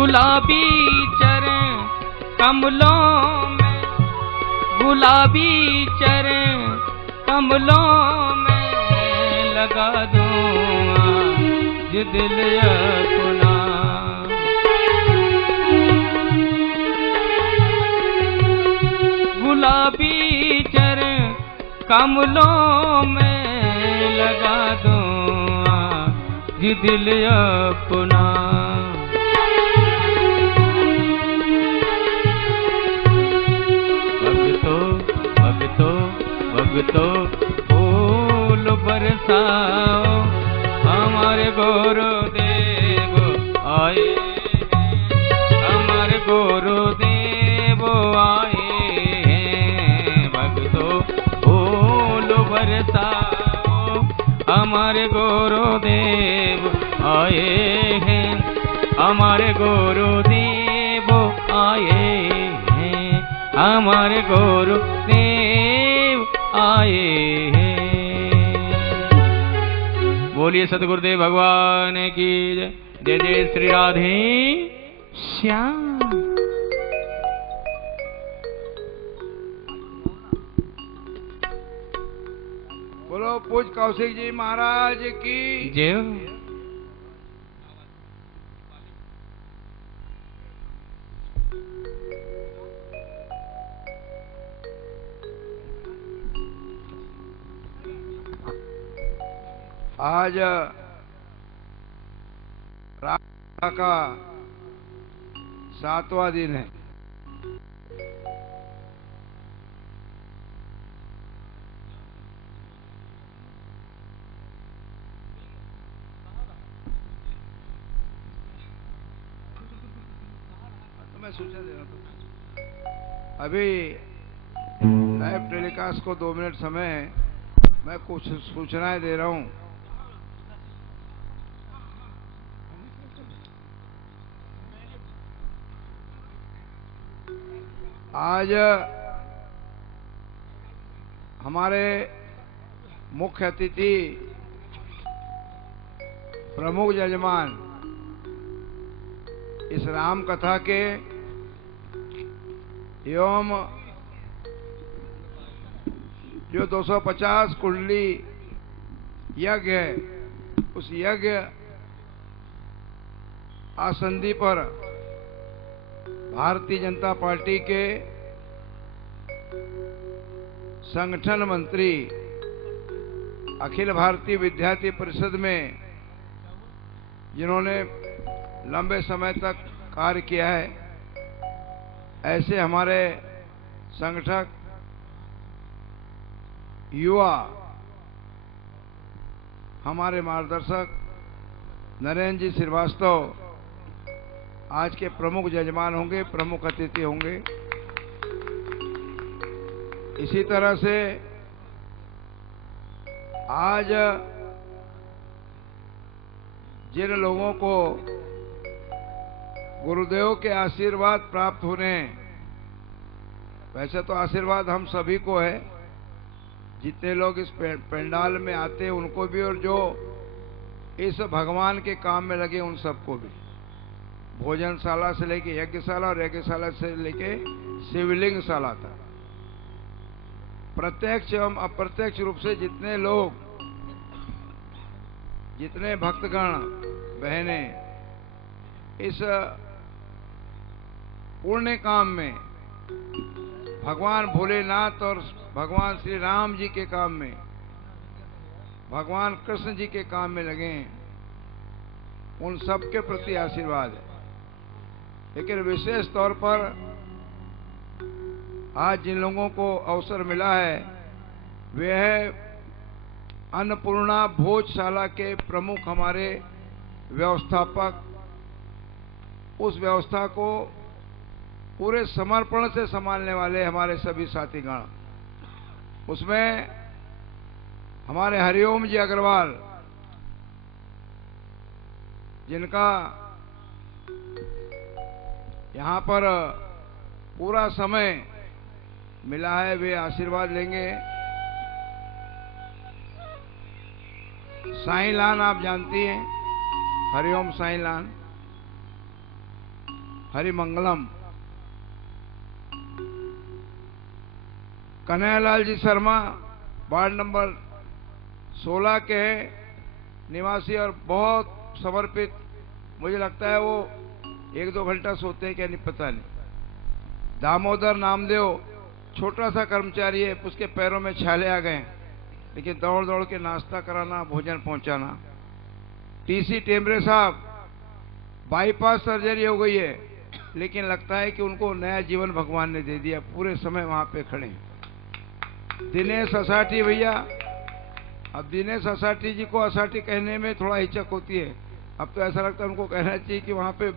गुलाबी चरण कमलों में, गुलाबी चरण कमलों में लगा दूं आज दिल अपना। गुलाबी चरण कमलों में लगा दूं आज दिल अपना। भगतों फूल बरसाओ, हमारे गुरुदेव आए हैं, हमारे गुरुदेव आए हैं। भगतों फूल बरसाओ, हमारे गुरुदेव आए हैं, हमारे गुरुदेव आए हैं, हमारे गुरुदेव आए हैं। बोलिए सतगुरुदेव भगवान की जय। जय जय श्री राधे श्याम। बोलो पूज कौशिक जी महाराज की जय। आज रामलीला का 7वां दिन है। तो मैं सूचना दे रहा था अभी लाइव टेलीकास्ट को 2 मिनट समय है, मैं कुछ सूचनाएं दे रहा हूं। आज हमारे मुख्य अतिथि प्रमुख यजमान इस राम कथा के एवं जो 250 कुंडली यज्ञ है, उस यज्ञ आसंदी पर भारतीय जनता पार्टी के संगठन मंत्री, अखिल भारतीय विद्यार्थी परिषद में जिन्होंने लंबे समय तक कार्य किया है, ऐसे हमारे संगठक युवा, हमारे मार्गदर्शक नरेंद्र जी श्रीवास्तव आज के प्रमुख यजमान होंगे, प्रमुख अतिथि होंगे। इसी तरह से आज जिन लोगों को गुरुदेव के आशीर्वाद प्राप्त होने हैं, वैसे तो आशीर्वाद हम सभी को है, जितने लोग इस पंडाल में आते हैं उनको भी, और जो इस भगवान के काम में लगे उन सबको भी। भोजनशाला से लेके यज्ञशाला और यज्ञशाला से लेके शिवलिंगशाला तक प्रत्यक्ष एवं अप्रत्यक्ष रूप से जितने लोग, जितने भक्तगण बहने इस पुण्य काम में, भगवान भोलेनाथ और भगवान श्री राम जी के काम में, भगवान कृष्ण जी के काम में लगे हैं, उन सब के प्रति आशीर्वाद है। लेकिन विशेष तौर पर आज जिन लोगों को अवसर मिला है वे है अन्नपूर्णा भोजशाला के प्रमुख, हमारे व्यवस्थापक। उस व्यवस्था को पूरे समर्पण से संभालने वाले हमारे सभी साथीगण। उसमें हमारे हरिओम जी अग्रवाल, जिनका यहाँ पर पूरा समय मिला है, वे आशीर्वाद लेंगे। साईं लान आप जानती हैं, हरिओम साईं लान। हरिमंगलम। कन्हैयालाल जी शर्मा वार्ड नंबर 16 के हैं निवासी और बहुत समर्पित। मुझे लगता है वो 1-2 घंटा सोते हैं क्या नहीं पता नहीं। दामोदर नामदेव छोटा सा कर्मचारी है, उसके पैरों में छाले आ गए, लेकिन दौड़ दौड़ के नाश्ता कराना, भोजन पहुंचाना। टीसी टेमरे साहब बाईपास सर्जरी हो गई है, लेकिन लगता है कि उनको नया जीवन भगवान ने दे दिया, पूरे समय वहां पे खड़े हैं। दिनेश असाठी भैया, अब दिनेश असाठी जी को असाठी कहने में थोड़ा हिचक होती है, अब तो ऐसा लगता है उनको कहना चाहिए कि वहां पे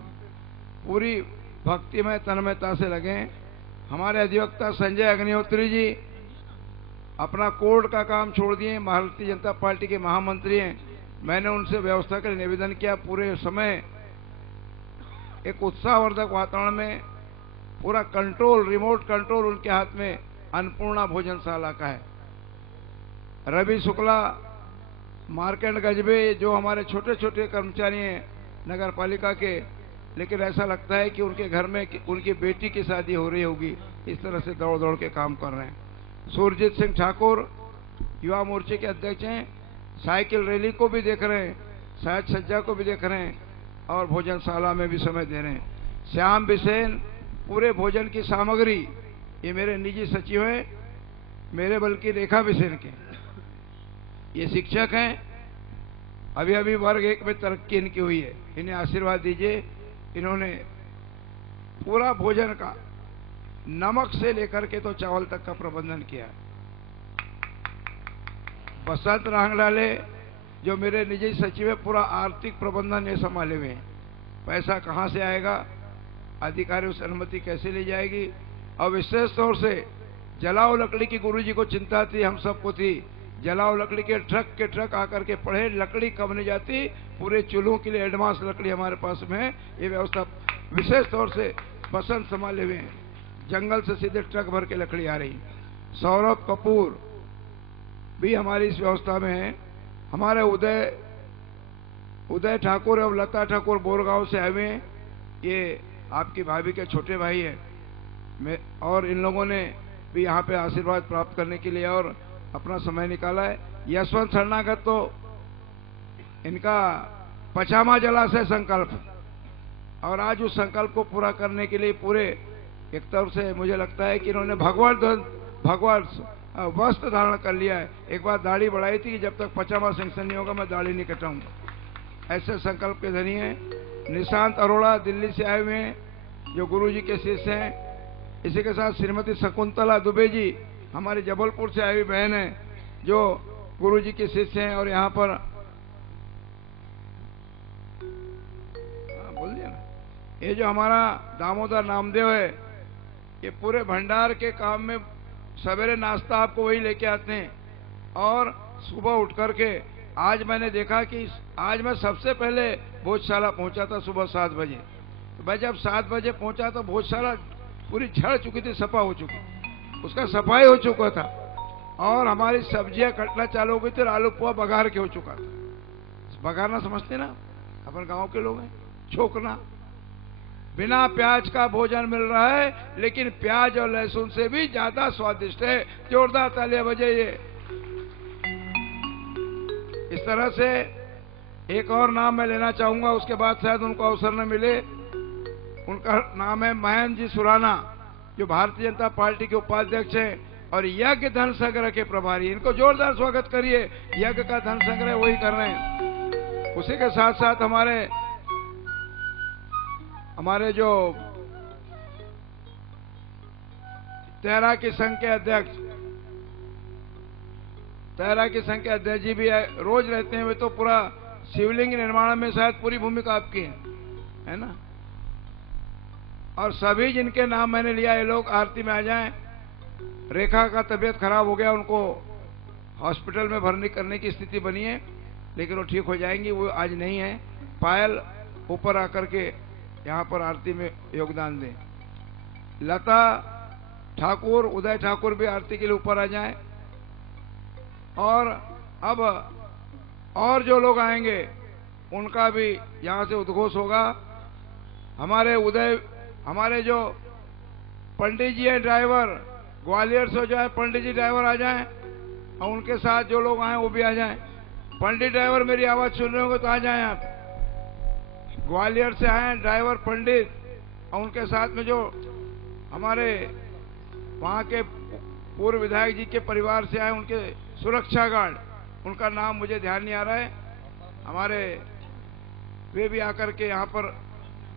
पूरी भक्तिमय तन्मयता से लगे। हमारे अधिवक्ता संजय अग्निहोत्री जी अपना कोर्ट का काम छोड़ दिए, भारतीय जनता पार्टी के महामंत्री हैं। मैंने उनसे व्यवस्था के लिए निवेदन किया, पूरे समय एक उत्साहवर्धक वातावरण में पूरा कंट्रोल, रिमोट कंट्रोल उनके हाथ में अन्नपूर्णा भोजनशाला का है। रवि शुक्ला, मार्केंड गजबे, जो हमारे छोटे छोटे कर्मचारी हैं नगर पालिका के, लेकिन ऐसा लगता है कि उनके घर में उनकी बेटी की शादी हो रही होगी, इस तरह से दौड़ दौड़ के काम कर रहे हैं। सुरजीत सिंह ठाकुर युवा मोर्चे के अध्यक्ष हैं, साइकिल रैली को भी देख रहे हैं, साज सज्जा को भी देख रहे हैं और भोजनशाला में भी समय दे रहे हैं। श्याम बिसेन पूरे भोजन की सामग्री, ये मेरे निजी सचिव हैं, मेरे बल्कि रेखा बिसेन के, ये शिक्षक हैं, अभी अभी वर्ग 1 में तरक्की इनकी हुई है, इन्हें आशीर्वाद दीजिए। इन्होंने पूरा भोजन का नमक से लेकर के तो चावल तक का प्रबंधन किया। बसंत रांगडाले जो मेरे निजी सचिव है, पूरा आर्थिक प्रबंधन ये संभाले हुए हैं। पैसा कहाँ से आएगा, अधिकारियों से अनुमति कैसे ली जाएगी, और विशेष तौर से जलाओ लकड़ी की गुरुजी को चिंता थी, हम सबको थी। जलाओ लकड़ी के ट्रक आकर के पढ़े, लकड़ी कब नहीं जाती, पूरे चूल्हों के लिए एडवांस लकड़ी हमारे पास में है। ये व्यवस्था विशेष तौर से बसंत संभाले हुए हैं, जंगल से सीधे ट्रक भर के लकड़ी आ रही। सौरभ कपूर भी हमारी इस व्यवस्था में है। हमारे उदय ठाकुर और लता ठाकुर बोरगांव से आए हुए हैं, ये आपकी भाभी के छोटे भाई है, और इन लोगों ने भी यहाँ पे आशीर्वाद प्राप्त करने के लिए और अपना समय निकाला है। यशवंत शरणागत तो इनका पचामा जलाशय संकल्प, और आज उस संकल्प को पूरा करने के लिए पूरे एक तरफ से मुझे लगता है कि इन्होंने भगवान वस्त्र धारण कर लिया है। एक बार दाढ़ी बढ़ाई थी कि जब तक पचामा सेंक्शन नहीं होगा मैं दाढ़ी नहीं कटाऊंगा, ऐसे संकल्प के धनी हैं। निशांत अरोड़ा दिल्ली से आए हुए हैं, जो गुरुजी के शिष्य हैं। इसी के साथ श्रीमती शकुंतला दुबे जी हमारे जबलपुर से आई हुई बहन है, जो गुरुजी के शिष्य हैं, और यहाँ पर बोल दिया ना, ये जो हमारा दामोदर नामदेव है, ये पूरे भंडार के काम में सवेरे नाश्ता आपको वही लेके आते हैं, और सुबह उठ करके आज मैंने देखा कि आज मैं सबसे पहले भोजशाला पहुंचा था सुबह 7 बजे। तो मैं जब 7 बजे पहुंचा तो भोजशाला पूरी झड़ चुकी थी, सफा हो चुकी, उसका सफाई हो चुका था, और हमारी सब्जियां कटना चालू हो गई थी और आलू पुआ बघार के हो चुका था। बघारना समझते ना, अपन गांव के लोग हैं, छोकना। बिना प्याज का भोजन मिल रहा है, लेकिन प्याज और लहसुन से भी ज्यादा स्वादिष्ट है। जोरदार तालियां बजाइए। इस तरह से एक और नाम मैं लेना चाहूंगा, उसके बाद शायद उनको अवसर न मिले। उनका नाम है महेंद्र जी सुराना, जो भारतीय जनता पार्टी के उपाध्यक्ष हैं और यज्ञ धन संग्रह के प्रभारी। इनको जोरदार स्वागत करिए। यज्ञ का धन संग्रह वही कर रहे हैं। उसी के साथ साथ हमारे जो तैराकी संघ के अध्यक्ष जी भी रोज रहते हैं। वे तो पूरा शिवलिंग निर्माण में शायद पूरी भूमिका आपकी है ना। और सभी जिनके नाम मैंने लिया, ये लोग आरती में आ जाएं। रेखा का तबीयत खराब हो गया, उनको हॉस्पिटल में भर्ती करने की स्थिति बनी है, लेकिन वो ठीक हो जाएंगी, वो आज नहीं है। पायल ऊपर आकर के यहाँ पर आरती में योगदान दें। लता ठाकुर, उदय ठाकुर भी आरती के लिए ऊपर आ जाएं। और अब और जो लोग आएंगे उनका भी यहाँ से उद्घोष होगा। हमारे उदय हमारे जो पंडित जी हैं ड्राइवर, ग्वालियर से जो है पंडित जी ड्राइवर आ जाएं और उनके साथ जो लोग आए वो भी आ जाएं। पंडित ड्राइवर मेरी आवाज सुन रहे होंगे तो आ जाएं आप। ग्वालियर से आए ड्राइवर पंडित और उनके साथ में जो हमारे वहाँ के पूर्व विधायक जी के परिवार से आए उनके सुरक्षा गार्ड, उनका नाम मुझे ध्यान नहीं आ रहा है, हमारे वे भी आकर के यहाँ पर।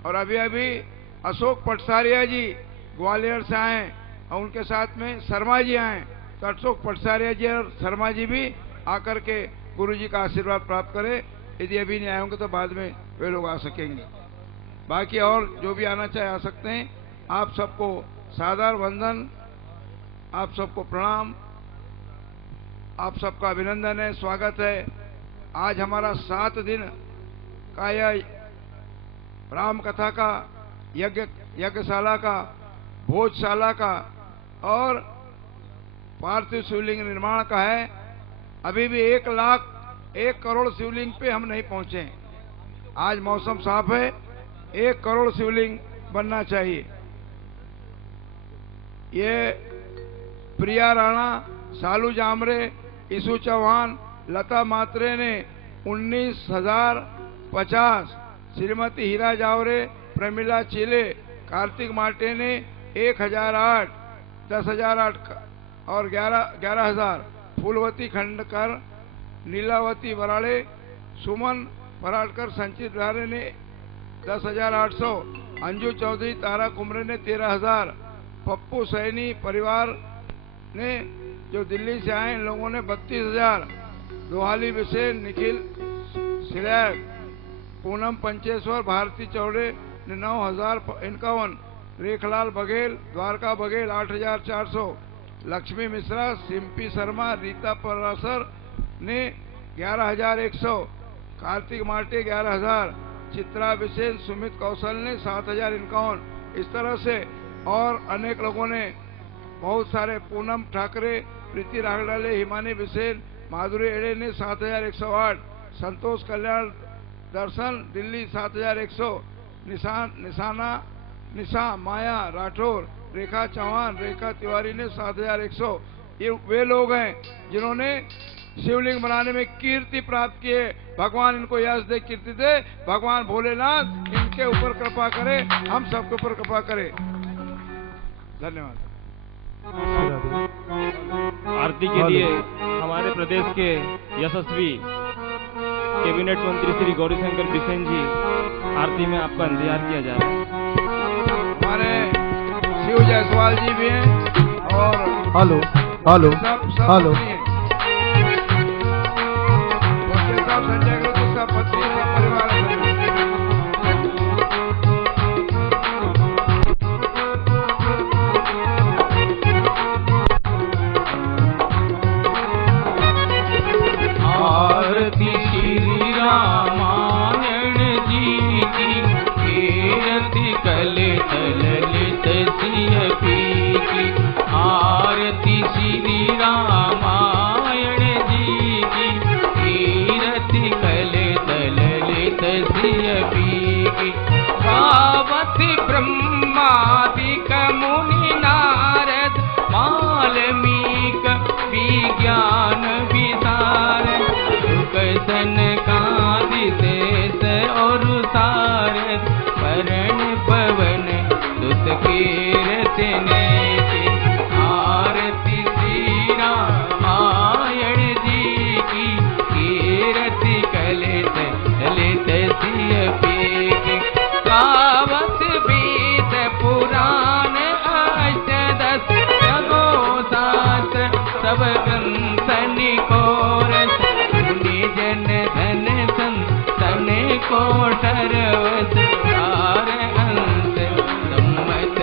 और अभी अभी अशोक पटसारिया जी ग्वालियर से आए और उनके साथ में शर्मा जी आए, तो अशोक पटसारिया जी और शर्मा जी भी आकर के गुरु जी का आशीर्वाद प्राप्त करें। यदि अभी नहीं आए होंगे तो बाद में वे लोग आ सकेंगे। बाकी और जो भी आना चाहे आ सकते हैं। आप सबको सादर वंदन, आप सबको प्रणाम, आप सबका अभिनंदन है, स्वागत है। आज हमारा 7 दिन का यह राम कथा का यज्ञशाला का, भोजशाला का और पार्थिव शिवलिंग निर्माण का है। अभी भी 1 करोड़ शिवलिंग पे हम नहीं पहुंचे। आज मौसम साफ है, 1 करोड़ शिवलिंग बनना चाहिए। ये प्रिया राणा, सालू जामरे, ईसु चौहान, लता मात्रे ने 19,050, श्रीमती हीरा जावरे, प्रमिला चिले, कार्तिक माटे ने 1,008, 10,008 और 11,000, फूलवती खंडकर, नीलावती वराड़े, सुमन पराड़कर, संचित बिहारे ने 10,800, अंजू चौधरी, तारा कुमरे ने 13,000, पप्पू सैनी परिवार ने जो दिल्ली से आए इन लोगों ने 32,000, दोहाली बिसेन, निखिल सिलैग, पूनम पंचेश्वर, भारती चौड़े ने 9,051, रेखलाल बघेल, द्वारका बघेल 8,400, लक्ष्मी मिश्रा, सिम्पी शर्मा, रीता परासर ने 11,100, कार्तिक माटे 11,000, चित्रा बिसेन, सुमित कौशल ने 7,051। इस तरह से और अनेक लोगों ने बहुत सारे, पूनम ठाकरे, प्रीति रागडाले, हिमानी बिसेन, माधुरी एड़े ने 7,108, संतोष कल्याण दर्शन दिल्ली 7,100, निशा माया राठौर, रेखा चौहान, रेखा तिवारी ने 7,100। ये वे लोग हैं जिन्होंने शिवलिंग बनाने में कीर्ति प्राप्त की है। भगवान इनको यश दे, कीर्ति दे। भगवान भोलेनाथ इनके ऊपर कृपा करे, हम सबके ऊपर कृपा करे। धन्यवाद। आरती के लिए हमारे प्रदेश के यशस्वी कैबिनेट मंत्री श्री गौरीशंकर बिसेन जी, आरती में आपका इंतजार किया जा रहा है। हमारे शिव जायसवाल जी भी हैं और हेलो सब हेलो संजय गुरु सब पत्नी सब परिवार आरती श्री रामायण जी की, कीरति कलित ललित सिय पी की। आरती श्री रामायण जी की, कीरति कलित ललित सिय पी की। पावती ब्रह्मादिक मुनि नारद, वाल्मीक विज्ञान विशारद, सनकादिक और सारद, वरण पवन सुत कीरत नेति। आरती श्री रामायण जी की, कीरति कलित ललित सिय पी की। गावत वेद पुराण अष्टदश, जगो शास्त्र सब ग्रंथ निकोरस, जन धन संतन को ठरवस, चार अंत सम्मत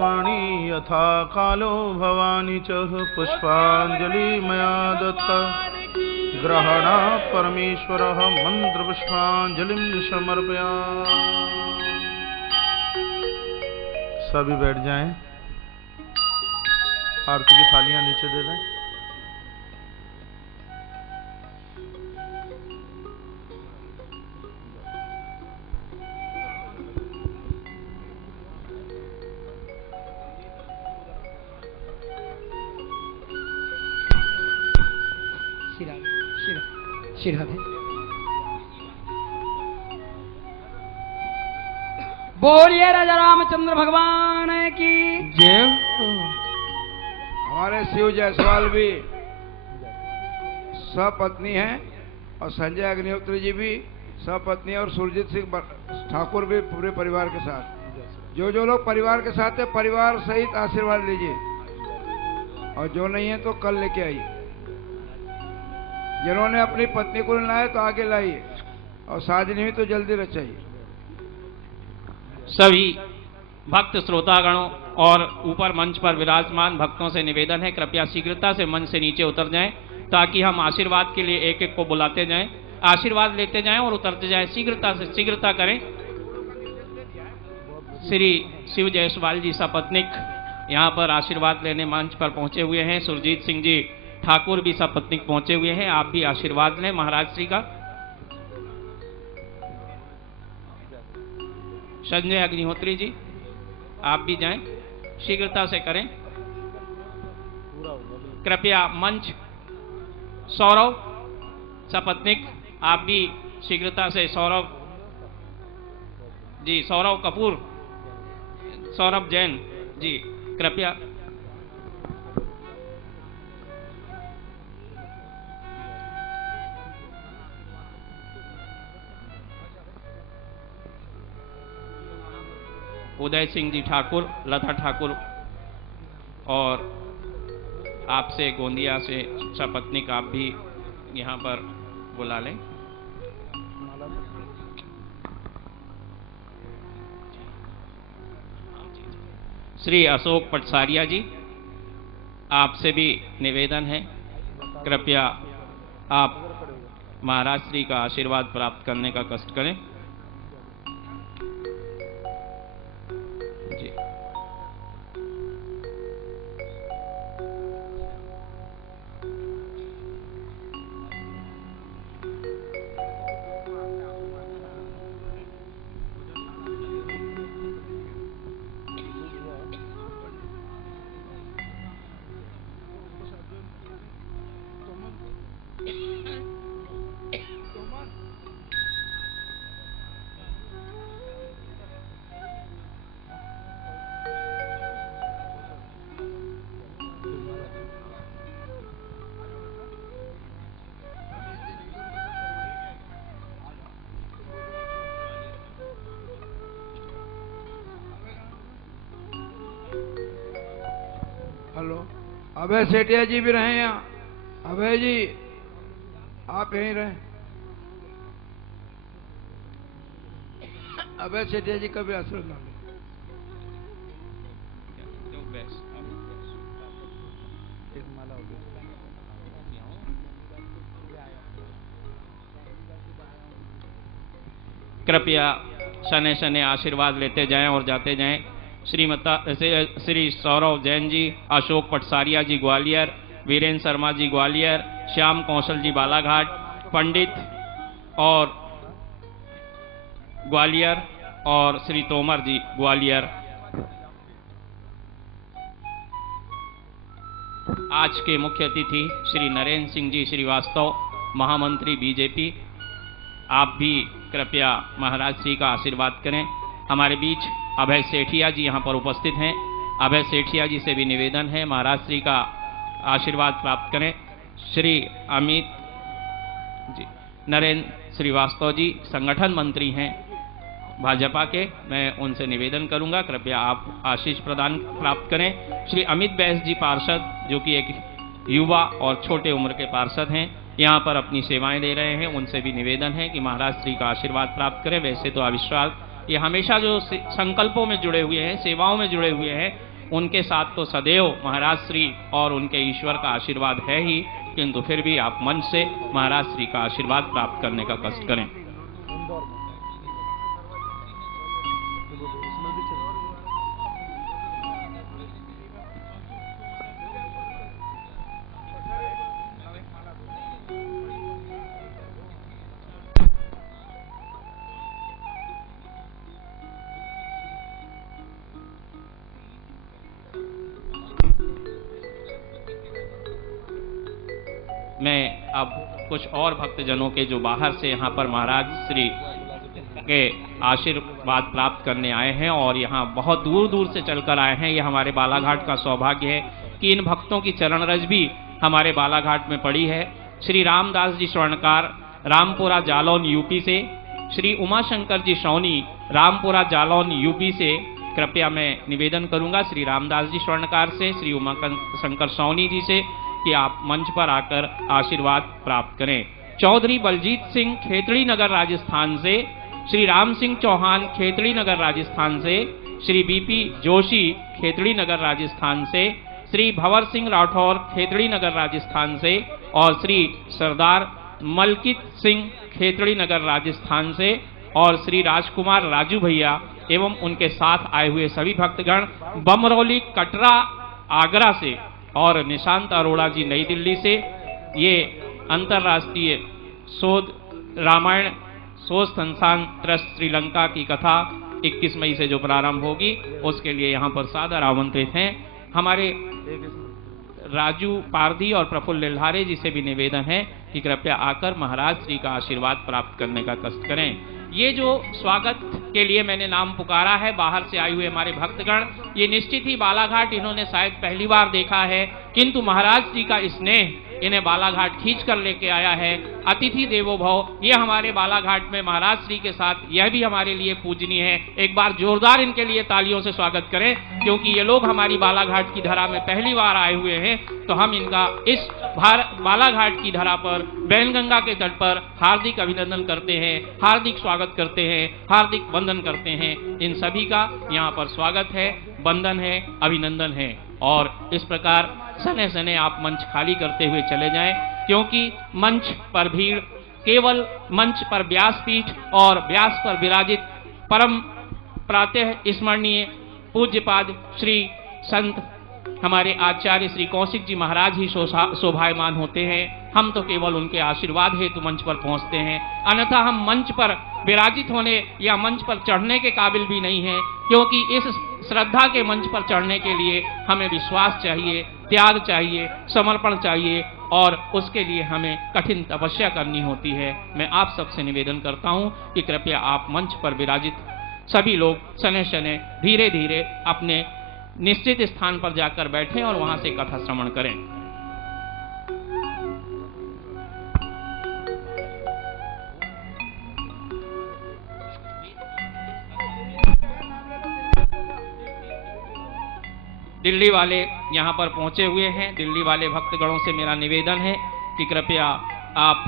पुष्पाणि यथा कालो भवानी च पुष्पाञ्जलि मया दत्ता ग्रहणात् परमेश्वरः मन्त्रपुष्पाञ्जलिं समर्पयामि। सभी बैठ जाएं। आरती की थालियां नीचे दे दें। श्री राधे। बोलिए राजा रामचंद्र भगवान की जय। हमारे शिव जायसवाल भी सपत्नी हैं और संजय अग्निहोत्री जी भी सपत्नी और सुरजीत सिंह ठाकुर भी पूरे परिवार के साथ। जो जो लोग परिवार के साथ है परिवार सहित आशीर्वाद लीजिए और जो नहीं है तो कल लेके आइए। जिन्होंने अपनी पत्नी को लाए तो आगे लाइए और शादी नहीं हुई तो जल्दी रचाइए। सभी भक्त श्रोतागणों और ऊपर मंच पर विराजमान भक्तों से निवेदन है, कृपया शीघ्रता से मंच से नीचे उतर जाएं ताकि हम आशीर्वाद के लिए एक एक को बुलाते जाएं, आशीर्वाद लेते जाएं और उतरते जाएं। शीघ्रता से शीघ्रता करें। श्री शिव जायसवाल जी सपत्नीक यहाँ पर आशीर्वाद लेने मंच पर पहुंचे हुए हैं। सुरजीत सिंह जी ठाकुर भी सपत्नीक पहुंचे हुए हैं। आप भी आशीर्वाद लें महाराज श्री का। संजय अग्निहोत्री जी आप भी जाएं, शीघ्रता से करें कृपया। मंच सौरव सपत्नीक आप भी शीघ्रता से। सौरव जी, सौरव कपूर, सौरभ जैन जी कृपया। उदय सिंह जी ठाकुर, लता ठाकुर और आपसे गोंदिया से सपत्नीक आप भी यहाँ पर बुला लें। श्री अशोक पटसारिया जी आपसे भी निवेदन है, कृपया आप महाराज श्री का आशीर्वाद प्राप्त करने का कष्ट करें। जी हेलो, अभय सेठिया जी भी रहे यहाँ। अभय जी आप यहीं रहे। अभय सेठिया जी का भी आशीर्वाद ना लें। कृपया शने शने आशीर्वाद लेते जाएं और जाते जाएं। श्री सौरव जैन जी, अशोक पटसारिया जी ग्वालियर, वीरेंद्र शर्मा जी ग्वालियर, श्याम कौशल जी बालाघाट, पंडित और ग्वालियर और श्री तोमर जी ग्वालियर। आज के मुख्य अतिथि श्री नरेंद्र सिंह जी श्रीवास्तव, महामंत्री बीजेपी, आप भी कृपया महाराज श्री का आशीर्वाद करें। हमारे बीच अभय सेठिया जी यहाँ पर उपस्थित हैं। अभय सेठिया जी से भी निवेदन है महाराज श्री का आशीर्वाद प्राप्त करें। श्री अमित जी, नरेंद्र श्रीवास्तव जी संगठन मंत्री हैं भाजपा के, मैं उनसे निवेदन करूंगा कृपया आप आशीष प्रदान प्राप्त करें। श्री अमित बैस जी पार्षद, जो कि एक युवा और छोटे उम्र के पार्षद हैं, यहाँ पर अपनी सेवाएं दे रहे हैं, उनसे भी निवेदन है कि महाराज श्री का आशीर्वाद प्राप्त करें। वैसे तो अविश्वास ये हमेशा जो संकल्पों में जुड़े हुए हैं, सेवाओं में जुड़े हुए हैं, उनके साथ तो सदैव महाराज श्री और उनके ईश्वर का आशीर्वाद है ही, किंतु फिर भी आप मन से महाराज श्री का आशीर्वाद प्राप्त करने का कष्ट करें। मैं अब कुछ और भक्तजनों के जो बाहर से यहाँ पर महाराज श्री के आशीर्वाद प्राप्त करने आए हैं और यहाँ बहुत दूर दूर से चलकर आए हैं, यह हमारे बालाघाट का सौभाग्य है कि इन भक्तों की चरण रज भी हमारे बालाघाट में पड़ी है। श्री रामदास जी स्वर्णकार रामपुरा जालौन यूपी से, श्री उमाशंकर जी सौनी रामपुरा जालौन यूपी से, कृपया मैं निवेदन करूंगा श्री रामदास जी स्वर्णकार से, श्री उमाशंकर सौनी जी से कि आप मंच पर आकर आशीर्वाद प्राप्त करें। चौधरी बलजीत सिंह खेतड़ी नगर राजस्थान से, श्री राम सिंह चौहान खेतड़ी नगर राजस्थान से, श्री बीपी जोशी खेतड़ी नगर राजस्थान से, श्री भंवर सिंह राठौर खेतड़ी नगर राजस्थान से और श्री सरदार मलकित सिंह खेतड़ी नगर राजस्थान से और श्री राजकुमार राजू भैया एवं उनके साथ आए हुए सभी भक्तगण बमरौली कटरा आगरा से और निशांत अरोड़ा जी नई दिल्ली से। ये अंतर्राष्ट्रीय शोध रामायण शोध संस्थान ट्रस्ट श्रीलंका की कथा 21 मई से जो प्रारंभ होगी उसके लिए यहाँ पर सादर आमंत्रित हैं। हमारे राजू पारधी और प्रफुल्ल लिल्हारे जी से भी निवेदन है कि कृपया आकर महाराज श्री का आशीर्वाद प्राप्त करने का कष्ट करें। ये जो स्वागत के लिए मैंने नाम पुकारा है, बाहर से आए हुए हमारे भक्तगण, ये निश्चित ही बालाघाट इन्होंने शायद पहली बार देखा है, किंतु महाराज जी का स्नेह इन्हें बालाघाट खींच कर लेके आया है। अतिथि देवो भव, ये हमारे बालाघाट में महाराज श्री के साथ यह भी हमारे लिए पूजनीय है। एक बार जोरदार इनके लिए तालियों से स्वागत करें, क्योंकि ये लोग हमारी बालाघाट की धरा में पहली बार आए हुए हैं, तो हम इनका इस बालाघाट की धरा पर बैनगंगा के तट पर हार्दिक अभिनंदन करते हैं, हार्दिक स्वागत करते हैं, हार्दिक वंदन करते हैं। इन सभी का यहाँ पर स्वागत है, वंदन है, अभिनंदन है। और इस प्रकार सने सने आप मंच खाली करते हुए चले जाएं, क्योंकि मंच पर भीड़ केवल मंच पर व्यासपीठ और व्यास पर विराजित परम प्रातः स्मरणीय पूज्यपाद श्री संत हमारे आचार्य श्री कौशिक जी महाराज ही शोभायमान होते हैं। हम तो केवल उनके आशीर्वाद हेतु मंच पर पहुंचते हैं, अन्यथा हम मंच पर विराजित होने या मंच पर चढ़ने के काबिल भी नहीं हैं, क्योंकि इस श्रद्धा के मंच पर चढ़ने के लिए हमें विश्वास चाहिए, त्याग चाहिए, समर्पण चाहिए और उसके लिए हमें कठिन तपस्या करनी होती है। मैं आप सबसे निवेदन करता हूं कि कृपया आप मंच पर विराजित सभी लोग सने सने धीरे धीरे अपने निश्चित स्थान पर जाकर बैठें और वहां से कथा श्रवण करें। दिल्ली वाले यहाँ पर पहुंचे हुए हैं, दिल्ली वाले भक्तगणों से मेरा निवेदन है कि कृपया आप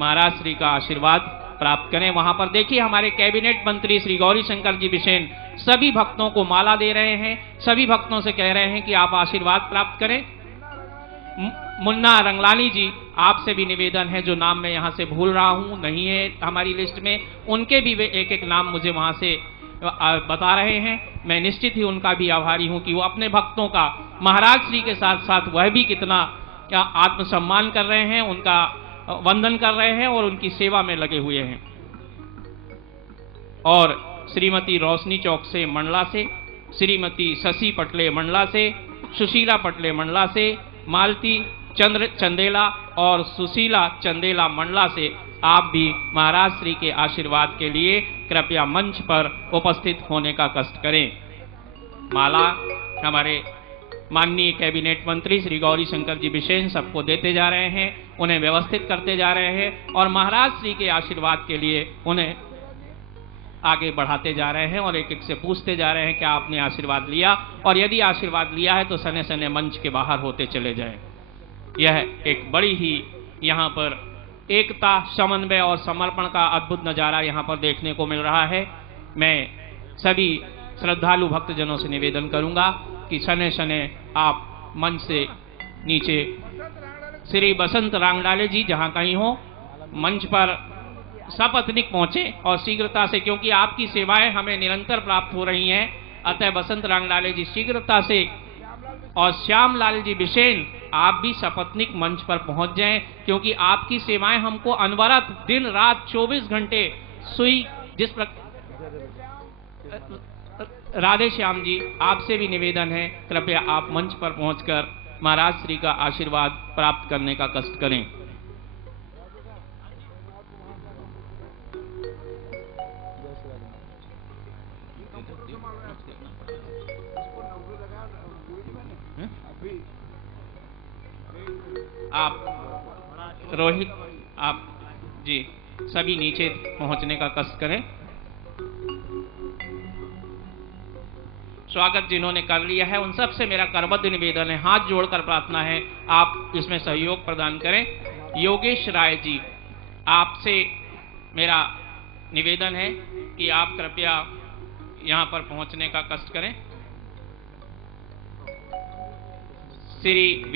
महाराज श्री का आशीर्वाद प्राप्त करें। वहां पर देखिए हमारे कैबिनेट मंत्री श्री गौरी शंकर जी बिसेन सभी भक्तों को माला दे रहे हैं, सभी भक्तों से कह रहे हैं कि आप आशीर्वाद प्राप्त करें। मुन्ना रंगलानी जी, आपसे भी निवेदन है, जो नाम मैं यहाँ से भूल रहा हूँ, नहीं है हमारी लिस्ट में, उनके भी वे एक एक नाम मुझे वहाँ से बता रहे हैं। मैं निश्चित ही उनका भी आभारी हूं कि वो अपने भक्तों का महाराज श्री के साथ साथ वह भी कितना आत्मसम्मान कर रहे हैं, उनका वंदन कर रहे हैं और उनकी सेवा में लगे हुए हैं। और श्रीमती रोशनी चौक से मंडला से, श्रीमती शशि पटले मंडला से, सुशीला पटले मंडला से, मालती चंद्र चंदेला और सुशीला चंदेला मंडला से आप भी महाराज श्री के आशीर्वाद के लिए कृपया मंच पर उपस्थित होने का कष्ट करें। माला हमारे माननीय कैबिनेट मंत्री श्री गौरी शंकर जी बिसेन सबको देते जा रहे हैं, उन्हें व्यवस्थित करते जा रहे हैं और महाराज श्री के आशीर्वाद के लिए उन्हें आगे बढ़ाते जा रहे हैं और एक एक से पूछते जा रहे हैं कि आपने आशीर्वाद लिया, और यदि आशीर्वाद लिया है तो सने सने मंच के बाहर होते चले जाएं। यह एक बड़ी ही यहाँ पर एकता, समन्वय और समर्पण का अद्भुत नज़ारा यहाँ पर देखने को मिल रहा है। मैं सभी श्रद्धालु भक्तजनों से निवेदन करूंगा कि शने शने आप मंच से नीचे श्री बसंत रांगडाले जी जहां कहीं हो मंच पर सपत्नीक पहुंचे और शीघ्रता से, क्योंकि आपकी सेवाएं हमें निरंतर प्राप्त हो रही हैं। अतः बसंत रांगडाले जी शीघ्रता से और श्यामलाल जी बिसेन आप भी सपत्नीक मंच पर पहुंच जाएं, क्योंकि आपकी सेवाएं हमको अनवरत दिन रात 24 घंटे सुई जिस प्रकार। राधे श्याम जी, आपसे भी निवेदन है, कृपया आप मंच पर पहुंचकर महाराज श्री का आशीर्वाद प्राप्त करने का कष्ट करें। आप रोहित, आप जी सभी नीचे पहुंचने का कष्ट करें। स्वागत जिन्होंने कर लिया है उन सब से मेरा करबद्ध निवेदन है, हाथ जोड़कर प्रार्थना है, आप इसमें सहयोग प्रदान करें। योगेश राय जी, आपसे मेरा निवेदन है कि आप कृपया यहां पर पहुंचने का कष्ट करें। श्री